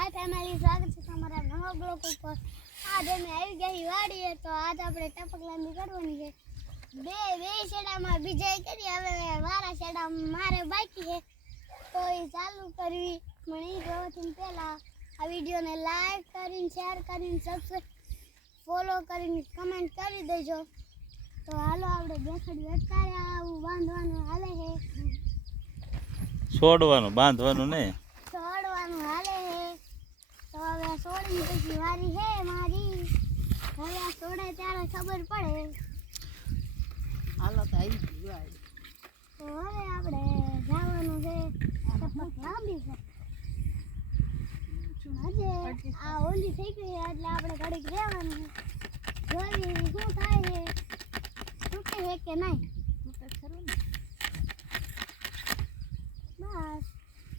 हाय family, स्वागत है તમારા નવા બ્લોગ ઉપર। આજે અમે આવી ગઈ વાડીએ તો આજ આપણે ટપક લાંબી કરવાની છે। બે શેડામાં બીજા કરી, હવે વારા શેડા મારે બાકી છે તો એ ચાલુ કરવી। મને જોવાથી પહેલા આ વિડિયોને લાઈક કરીને શેર કરીને સબસ્ક્રાઇબ ફોલો કરીને કમેન્ટ કરી દેજો। તો હાલો આપણે બેસડી અત્યારે આવું બાંધવાનું હાલે છે, છોડવાનું બાંધવાનું નહીં, છોડવાનું હાલે છે। તો હવે છોડીને પછી વારી હે મારી, હવે આ છોડે ત્યારે ખબર પડે। હાલો તો આવી ગયું। તો હવે આપણે જવાનું છે ટપક લાંબી છે। આજે આ ઓલી થઈ ગઈ એટલે આપણે ઘડીક રહેવાનું છે, જોઈએ શું થાય છે, તૂટે છે કે નહીં તૂટે ખરું ને। બસ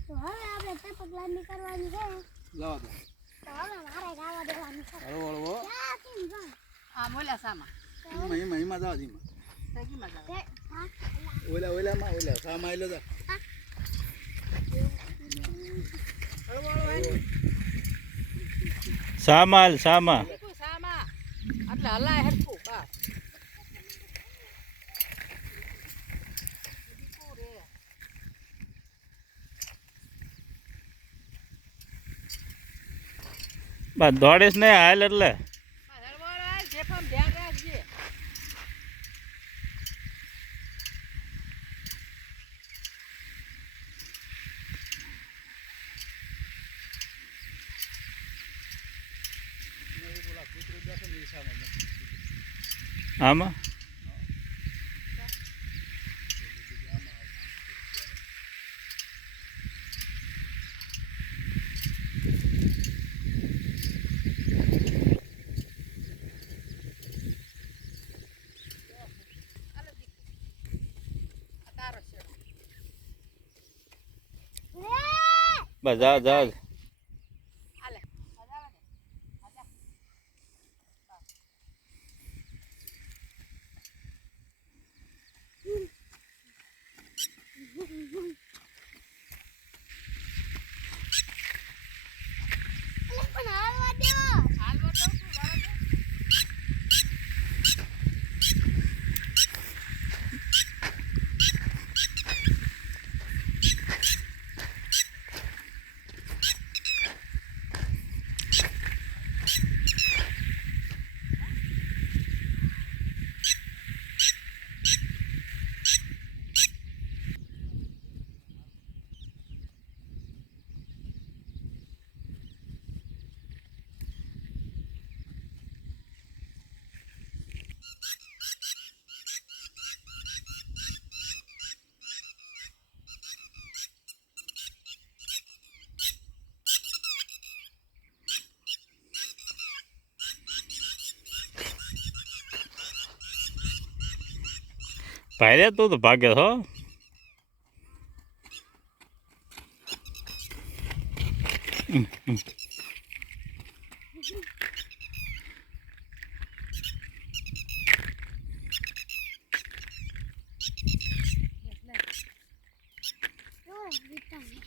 તો હવે આપણે ટપક લાંબી કરવાની છે। જાવ દો તો હવે મારે જવા દેવાનું છે। હળવો ક્યાંથી જાઉં? આ મોલા સામા એમાં જાવ ધીમા સગીમાં જાવ। હા, ઓલામાં સામાં આવેલો જા સામાલ સામા દીકુ સામા એટલે હલાય હરખું બા દીકુ રે બસ દોડીશ ને હાલ એટલે હરવાળા જેફામ ધ્યાન રાખજે। આમાં હાલો દીકુ આ તારો શેડો બસ જાઓ જાઓ હાલે આજા દે આજા પણ હાલવા દેવો। હાલવો તો શું વાળો દે ભાઈ તું તો ભાગે છો। જો વિટામિન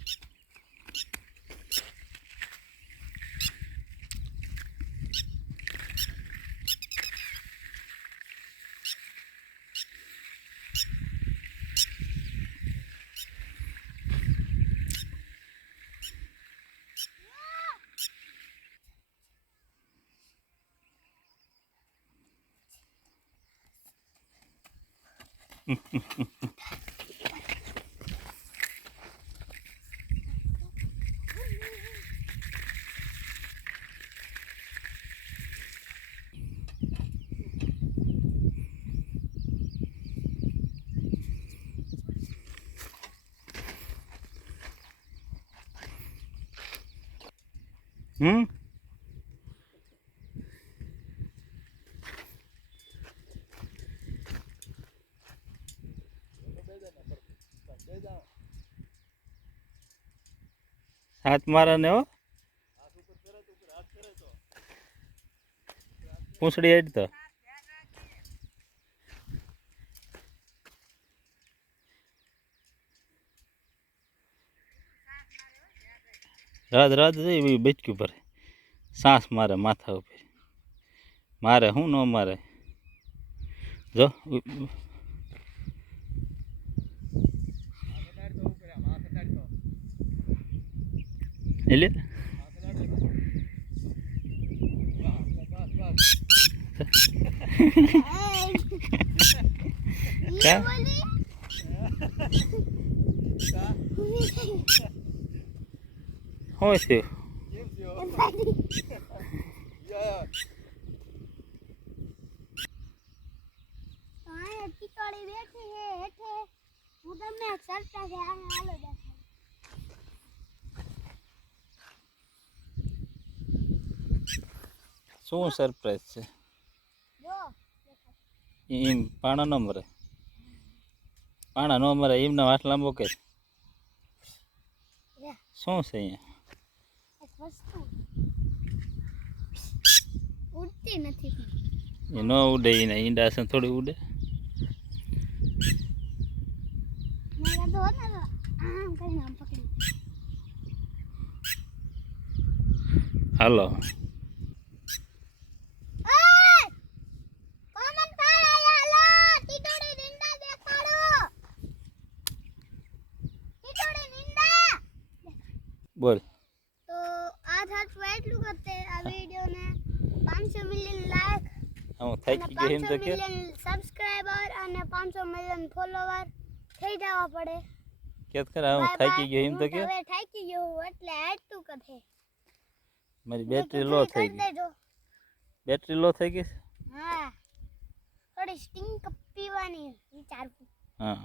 હાથ મારા ને હો પૂંછડી હેડ તો રાત રાત જઈ બચક્યું ભરે સાસ મારે માથા ઉપર મારે શું ન મારે જો એટલે ये क्या? बोली શું થયું કેમ થયો યા આયા ટીટોળી બેઠી હે હેઠે હું તમને એક સરપ્રાઈઝ આને હાલો દેખાડું શું સરપ્રાઈઝ છે જો એમ પાણા ન મરે પાણા ન મરે એમના વાટ લાંબો કે રે શું છે અહીંયા એક વસ્તુ ઉડતી નથી એ ન ઉડે એના ઈંડા છે થોડી ઉડે મેં કીધું હોત ને તો આમ કરીને આમ પકડી હાલો ઓય કોમન પાડા હાલો ટીટોળી નિંદા દેખાડો ટીટોળી નિંદા બોલ તો આ થાત એટલું કરતે આ વિડિયોને 500 મિલિયન લાઈક હું અને થાકી ગઈ એમ 500 તો કે મિલિયન સબસ્ક્રાઇબર અને 500 મિલિયન ફોલોવર થઈ જવા પડે કેત કરે હું થાકી ગયો એમ તો કે હવે થાકી ગયો હું એટલે આટલું કહે મારી બેટરી લો થઈ ગઈ દેજો બેટરી લો થઈ ગઈ છે? હા થોડી સ્ટિંગ પીવાની વિચારું હા